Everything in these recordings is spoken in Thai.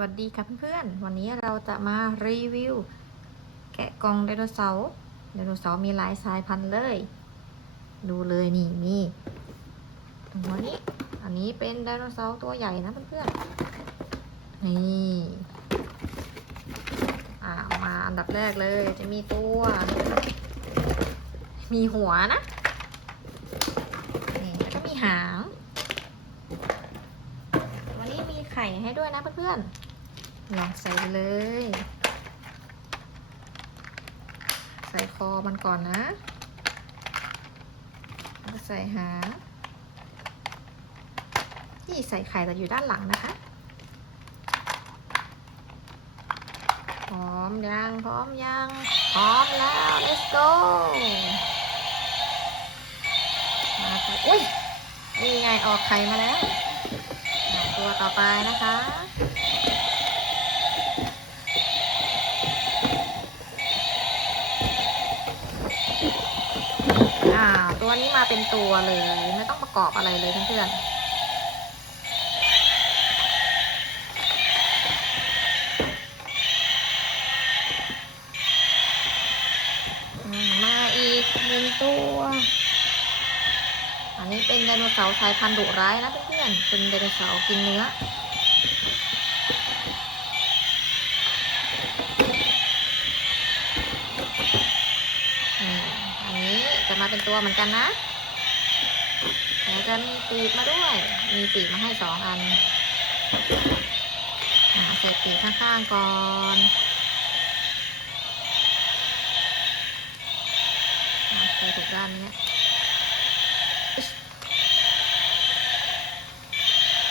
วัสดีค่ะเพื่อนๆ วันนี้เราจะมารีวิว แกะกล่องไดโนเสาร์ไดโนเสาร์มีหลายสายพันธุ์เลย ดูเลยนี่มีตัวนี้ อันนี้เป็นไดโนเสาร์ตัวใหญ่นะเพื่อนๆ นี่อ่ามาอันดับแรกเลยจะมีตัว มีหัวนะ นี่แล้วก็มีหาง วัน ก่ให้ด้วยนะเพื่อนๆลองใส่เลย ใส่คอมันก่อนนะแล้วใส่หางที่ใส่ไข่แต่อยู่ด้านหลังนะคะพร้อมยังพร้อมยังพร้อมแล้ว let's go มาอุ้ยนี่ไงออกไข่มาแล้ว ตัวต่อไปนะคะ อ่า ตัวนี้มาเป็นตัวเลย ไม่ต้องประกอบอะไรเลยเพื่อนๆมาอีกหนึ่งตัว อันนี้เป็นไดโนเสาร์สายพันธุ์ดุร้ายนะเพื่อนๆเป็นไดโนเสาร์กินเนื้อ อันนี้จะมาเป็นตัวเหมือนกันนะแล้วจะมีปีกมาด้วย มีปีกมาให้สองอันอ่าใส่ปีกข้างๆก่อนใส่ถูกด้านนี้ย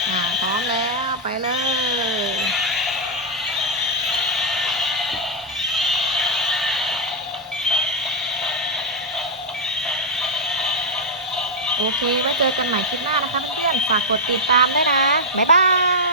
อ่าพร้ อมแล้วไปเลยโอเคไว้เจอกันใหม่คลิปหน้านะคะเพื่อนๆฝากกดติดตามด้วยนะ บ๊ายบาย